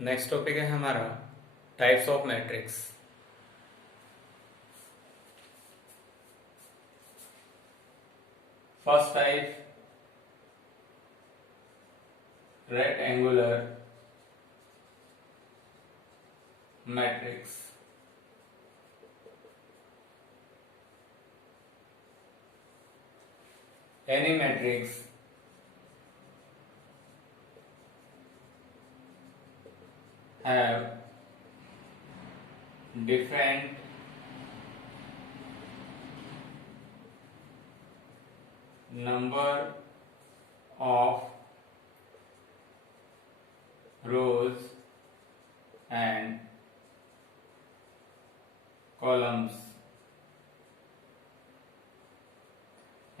Next topic है हमारा types of matrix. First type rectangular matrix. Any matrix have different number of rows and columns.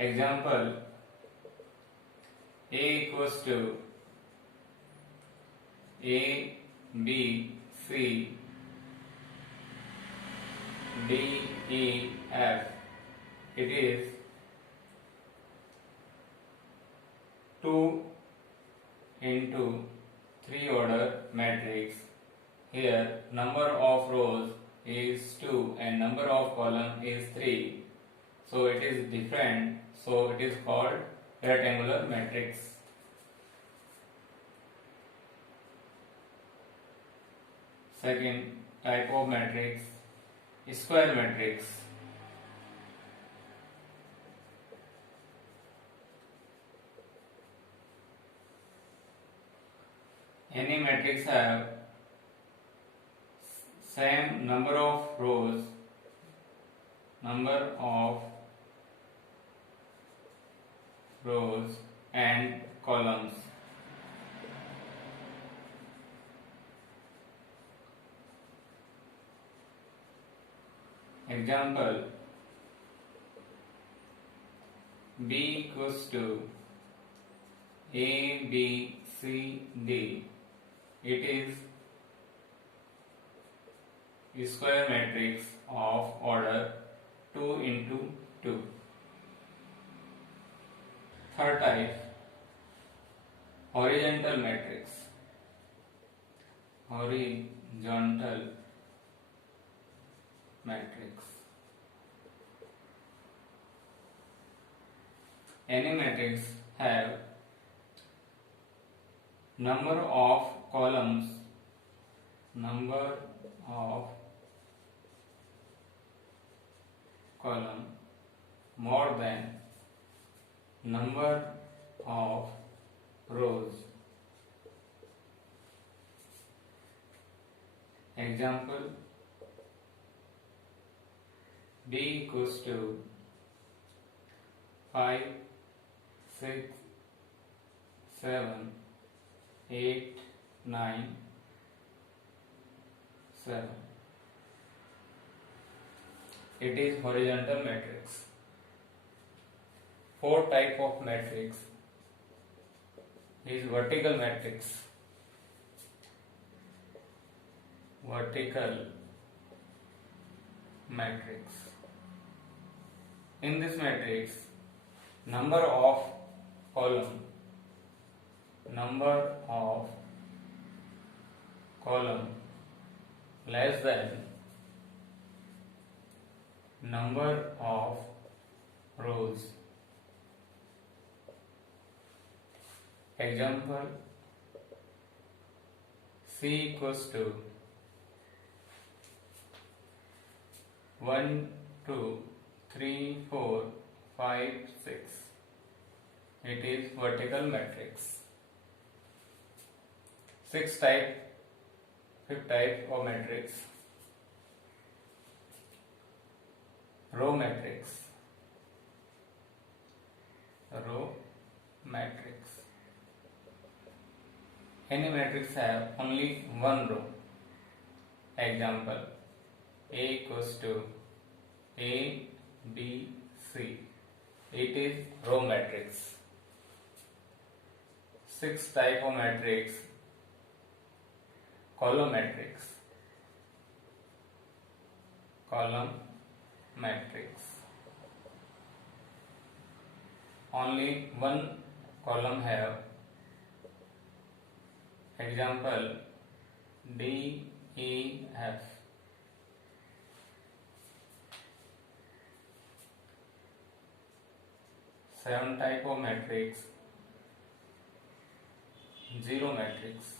Example: A equals to A, B, C, D, E, F. It is 2 into 3 order matrix. Here number of rows is 2 and number of column is 3. So it is different. So it is called rectangular matrix. Second type of matrix, square matrix. Any matrix have same number of rows, and columns. Example: B equals to A, B, C, D. It is a square matrix of order 2 into 2. Third type, horizontal matrix. Horizontal matrix. Any matrix have number of columns more than number of rows. Example: B equals to 5, 6, 7, 8, 9, 7. It is horizontal matrix. Fourth type of matrix is vertical matrix. Vertical matrix. In this matrix, number of column less than number of rows. Example: C equals to 1, 2, 3, 4, 5, 6. It is vertical matrix. Fifth type of matrix, row matrix. Any matrix have only one row. Example: A equals to A, B, C. It is row matrix. Sixth type of matrix, column matrix. Only one column have. Example: D, E, F. Seven type of matrix. Zero matrix.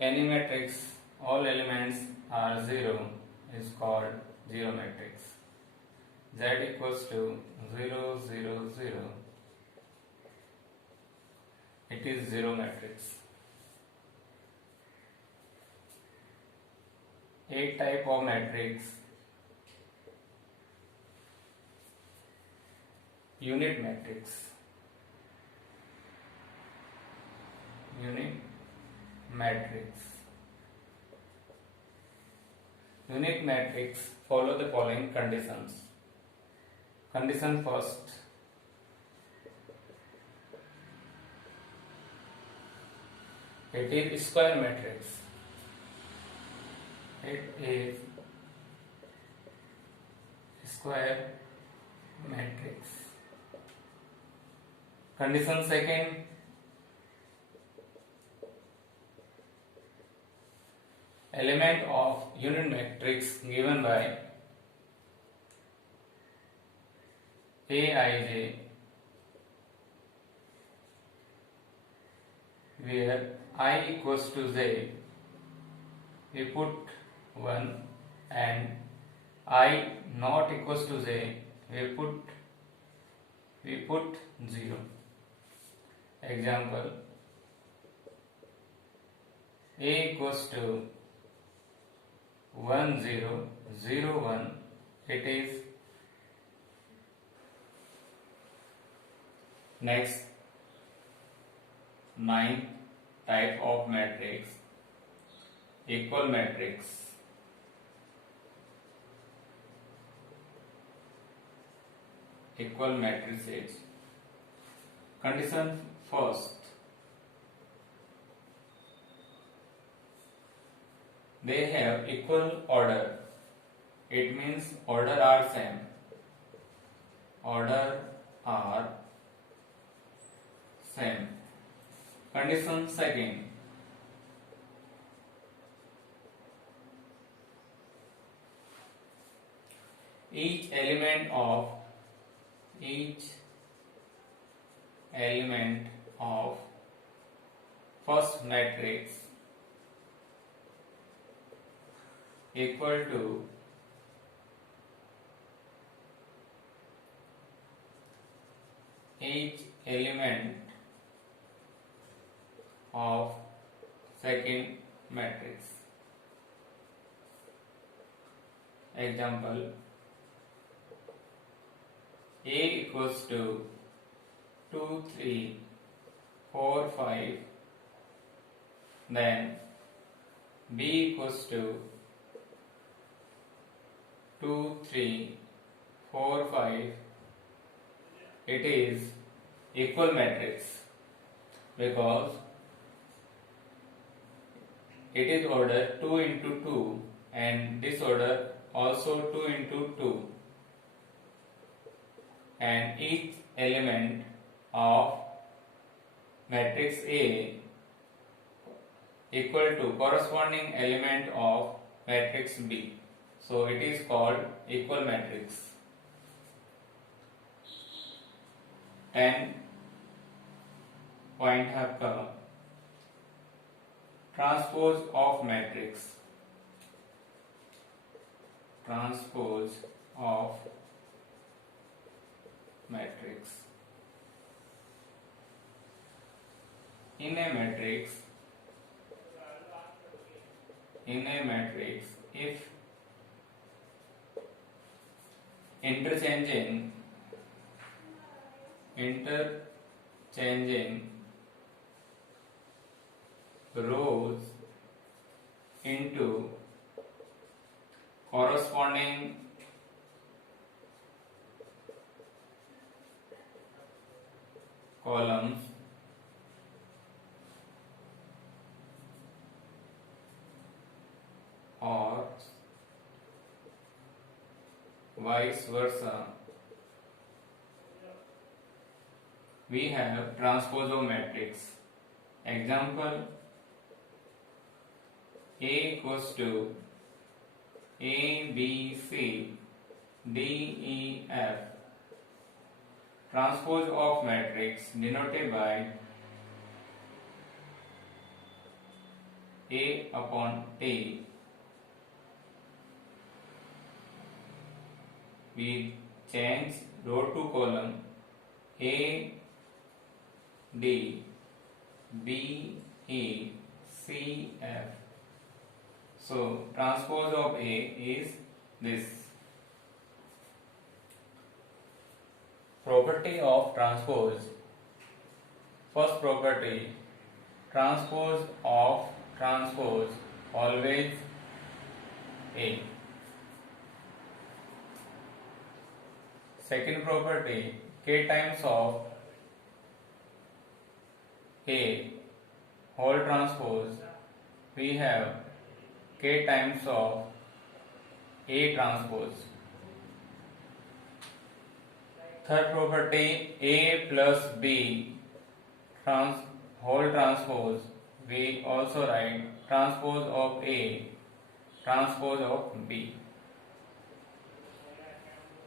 Any matrix, all elements are zero is called zero matrix. Z equals to 0, 0, 0. It is zero matrix. 8 type of matrix. Unit matrix. Unit matrix. Unit matrix follow the following conditions. Condition first. It is square matrix. It is square matrix. Condition second. Element of unit matrix given by Aij, where I equals to j, we put 1, and I not equals to j, we put 0. Example, A equals to 1 0 0 1, it is. Next, ninth type of matrix, equal matrix. Equal matrices. Condition first. They have equal order. It means order are same. Order are same. Condition second. Each element of first matrix equal to each element of second matrix. Example, A equals to 2, 3, 4, 5, then B equals to 2, 3, 4, 5, it is equal matrix because it is order 2 into 2 and this order also 2 into 2, and each element of matrix A equal to corresponding element of matrix B. So it is called equal matrix. 10 point have come. Transpose of matrix. Transpose of matrix. In a matrix, if interchanging rows into corresponding columns, or vice versa, we have transpose of matrix. Example, A equals to A, B, C, D, E, F. Transpose of matrix denoted by A upon T. We change row to column A, D, B, E, C, F. So transpose of A is this. Property of transpose. First property, transpose of transpose always A. Second property, K times of A whole transpose, we have K times of A transpose. Third property, A plus B whole transpose, we also write transpose of A transpose of B.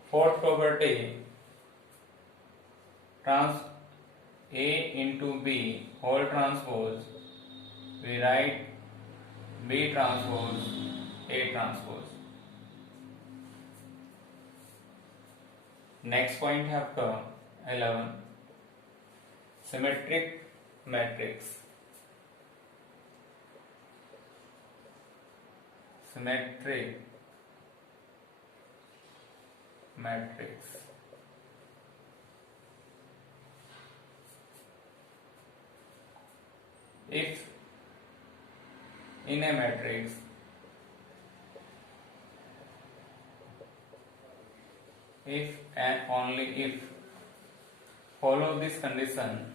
Fourth property, A into B whole transpose, we write B transpose A transpose. Next point have come 11. Symmetric matrix. Symmetric matrix. If in a matrix if and only if follow this condition,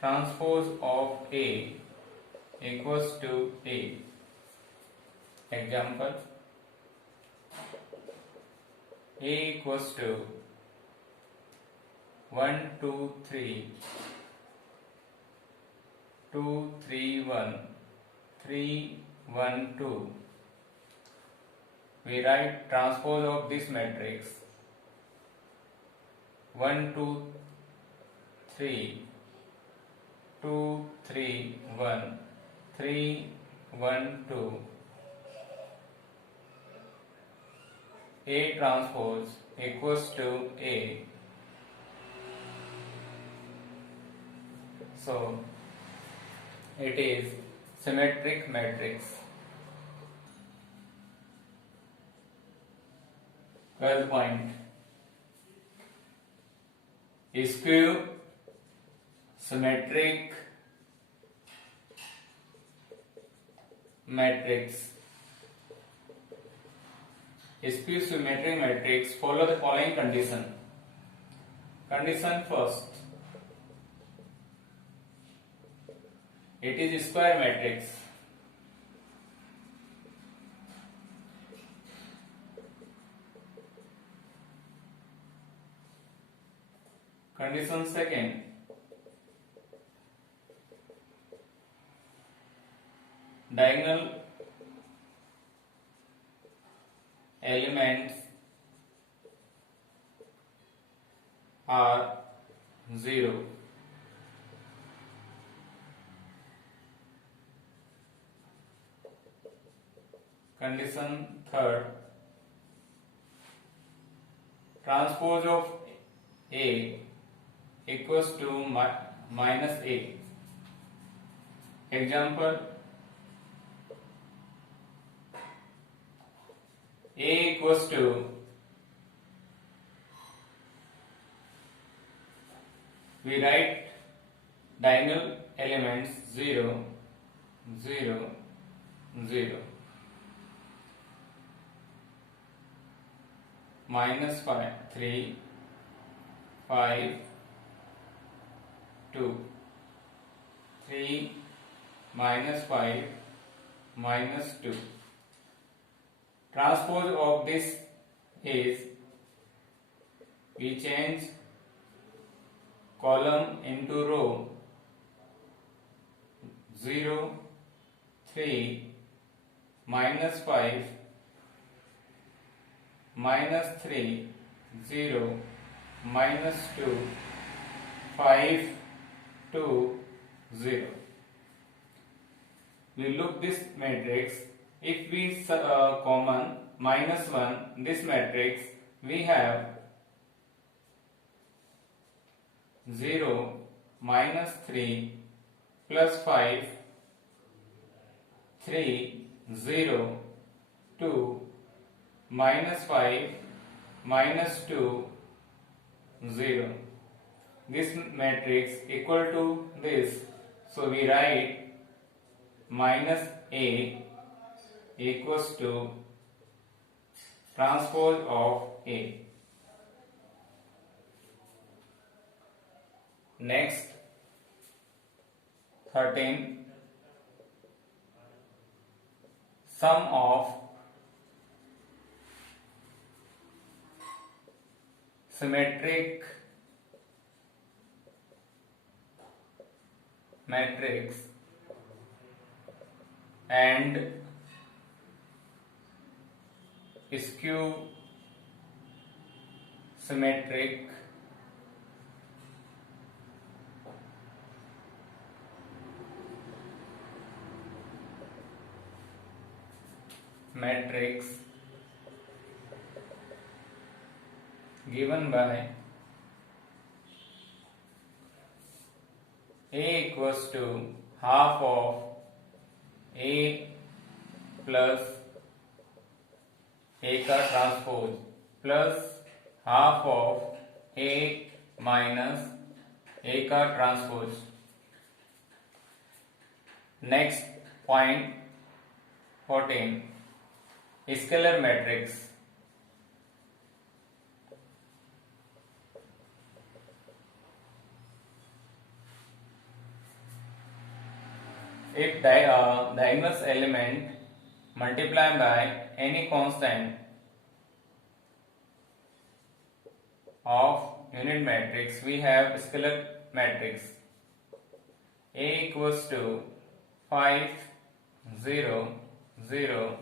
transpose of A equals to A. Example, A equals to 1 2 3 2 3 1 3 1 2. We write transpose of this matrix 1 2 3 2 3 1 3 1 2. A transpose equals to A. So it is symmetric matrix. 12th point, skew symmetric matrix. Skew symmetric matrix follow the following condition. Condition first, it is square matrix. Condition second, diagonal elements are 0. Condition third, transpose of A equals to minus A. Example, A equals to we write diagonal elements 0 0 0 minus 5 3 5 2 3 minus 5 minus 2. Transpose of this is we change column into row 0, 3, minus 5, minus 3, 0, minus 2, 5, 2, 0. We look this matrix. If we common minus 1 this matrix, we have 0, minus 3, plus 5, 3, 0, 2, minus 5, minus 2, 0. This matrix equal to this. So we write minus A equals to transpose of A. Next, 13. Sum of symmetric matrix and skew symmetric matrix given by A equals to half of A plus A का transpose plus half of A minus A का transpose. Next point 14. Scalar matrix. If diagonal element multiply by any constant of unit matrix, we have scalar matrix. A equals to 5, 0, 0,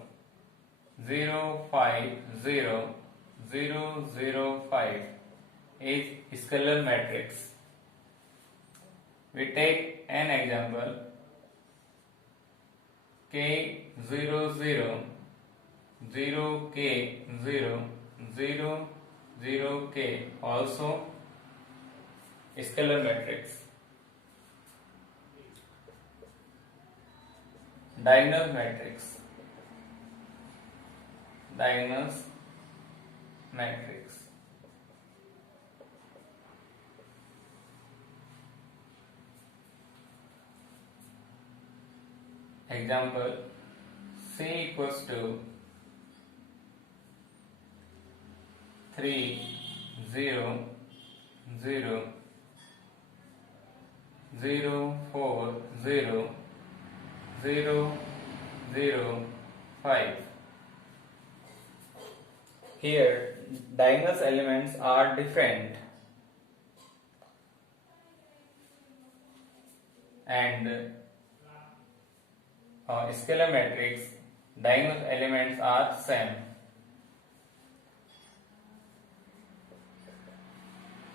0, 5, 0, 0, 0, 5 is scalar matrix. We take an example. K 0 0 0 K 0 0 0 K also scalar matrix. Diagonal matrix. Diagonal matrix. Example, C equals to 3, 0, 0, 0, 4, 0, 0, 0, 5. Here, diagonal elements are different and scalar matrix diagonal elements are same.